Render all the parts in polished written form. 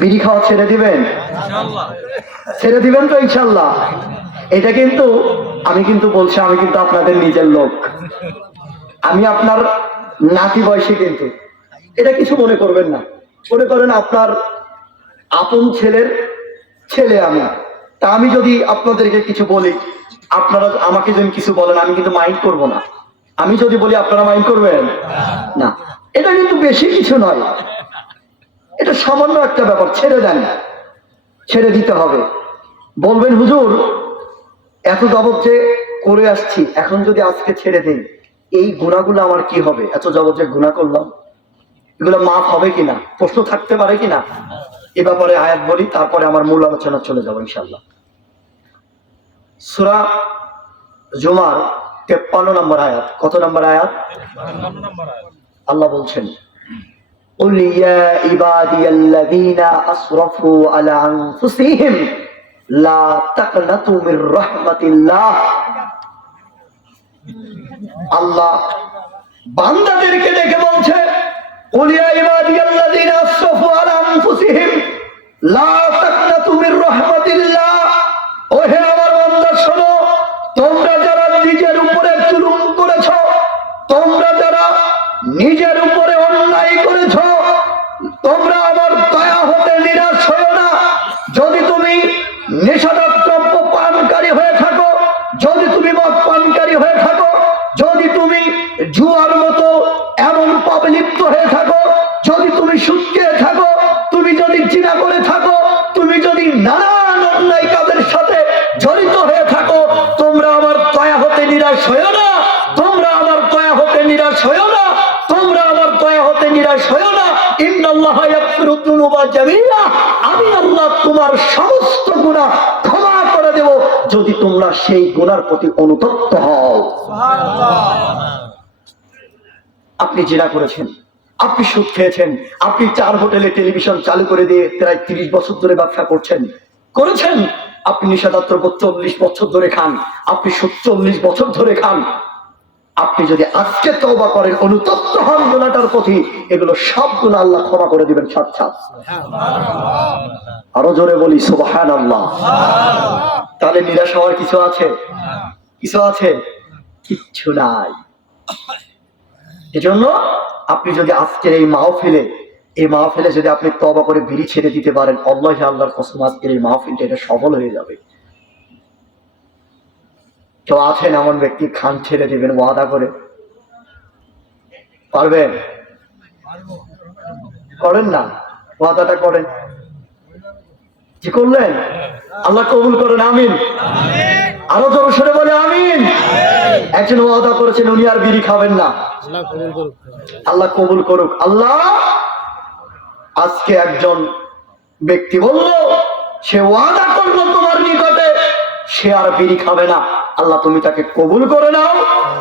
বিড়ি খাওয়া ছেড়ে দিবেন? ছেড়ে দিবেন তো ইনশাল্লাহ? এটা কিন্তু আমি কিন্তু বলছি, আমি কিন্তু আপনাদের নিজের লোক, আমি আপনার নাতি বয়সী, কিন্তু এটা কিছু মনে করবেন না। মনে করেন আপনার আপন ছেলের ছেলে আমি, তা আমি যদি আপনাদেরকে কিছু বলি, আপনারা আমাকে যদি কিছু বলেন, আমি কিন্তু মাইন্ড করব না। আমি যদি বলি আপনারা মাইন্ড করবেন না। এটা কিন্তু বেশি কিছু নয়, এটা সামান্য একটা ব্যাপার। ছেড়ে দেন, ছেড়ে দিতে হবে। বলবেন হুজুর এত যাবত যে করে আসছি, এখন যদি আজকে ছেড়ে দিই, এই গুণাগুলো আমার কি হবে? এত যাবত যে গুণা করলাম, এগুলো মাফ হবে কিনা? প্রশ্ন থাকতে পারে কিনা? এ ব্যাপারে আয়াত বলি, তারপরে আমার মূল আলোচনা চলে যাবো ইনশাল্লাহ। সূরা জুমার 53 নম্বর আয়াত। কত নম্বর আয়াত? আল্লাহ বলছেন, قل يا عبادي الذين أسرفوا على أنفسهم لا تقنطوا من رحمة الله। আল্লাহ বান্দাদেরকে ডেকে বলছে, قل يا عبادي الذين أسرفوا على أنفسهم لا تقنطوا من رحمة الله। ওহে আমার বান্দা শোনো, তোমরা যারা নিজের উপরে জুলুম করেছো, তোমরা যারা নিজের উপরে অন্যায় করেছো, তোমরা আমার দয়া হতে নিরাশ হয়ো না। যদি তুমি নেশাদার দ্রব্য পানকারী হয়ে থাকো, যদি তুমি মদ পানকারী হয়ে থাকো, যদি তুমি জুয়ার মতো এমন পাপে লিপ্ত হয়ে থাকো, যদি তুমি সুদ খেয়ে থাকো, তুমি যদি জিনা করে থাকো, তুমি যদি নানান অন্যায় কাজের সাথে জড়িত হয়ে থাকো, তোমরা আমার দয়া হতে নিরাশ হয়ো না। তোমরা আমার দয়া হতে নিরাশ হয়ো না। তোমরা আমার দয়া হতে নিরাশ হয়ো না। ইন্নাল্লাহা ইয়াগফিরুয যুনুবা জামিআ। আমি আল্লাহ তোমার সমস্ত গুনাহ ক্ষমা করে দেব, যদি তোমরা সেই গুনার প্রতি অনুতপ্ত হও। সুবহানাল্লাহ। আপনি জিনা করেছেন, আপনি সুদ খেয়েছেন, আপনি 4 হোটেলে টেলিভিশন চালু করে দিয়ে প্রায় 30 বছর ধরে ব্যবসা করেছেন। আপনি নিষেধাজ্ঞ 40 বছর ধরে খান, আপনি 40 বছর ধরে খান। আপনি যদি আজকে তওবা করেন, অনুতপ্ত হন গুনাহটার প্রতি, এগুলো সব গুনাহ আল্লাহ ক্ষমা করে দিবেন সাথে। আরো জোরে বলি সুবহানাল্লাহ। তাহলে নিরাশ হওয়ার কিছু আছে? কিছু আছে? কিচ্ছু নাই। এজন্য আপনি যদি আজকের এই মাহফিলে যদি আপনি তওবা করে বিড়ি ছেড়ে দিতে পারেন, আল্লাহর কসম আজকের এই মাহফিলটা এটা সফল হয়ে যাবে। কেউ আছেন এমন ব্যক্তি খান ছেড়ে দিবেন ওয়াদা করে? পারবেন? করেন না, ওয়াদাটা করেন। কি করলেন? আল্লাহ কবুল করেন, আমিন। আরো জোরে সরে বলে আমিন। একজন ওয়াদা করেছেন উনি আর বিড়ি খাবেন না, আল্লাহ কবুল করুক। আল্লাহ আজকে একজন ব্যক্তি বলল, সে ওয়াদা করলো তোমার নিকটে সে আর বিড়ি খাবে না। আল্লাহ তুমি তাকে কবুল করে নাও।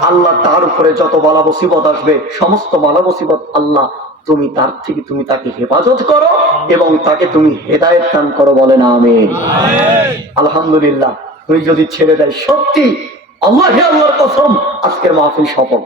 আল্লাহ তার উপরে যত বালা মুসিবত আসবে, সমস্ত বালা মুসিবত আল্লাহ তুমি তার থেকে তুমি তাকে হেফাজত করো এবং তাকে তুমি হেদায়েত দান করো, বলেন আমিন। আলহামদুলিল্লাহ। তুই যদি ছেড়ে দেয়, সত্যি আল্লাহর কসম আজকের মাহফিল সফল।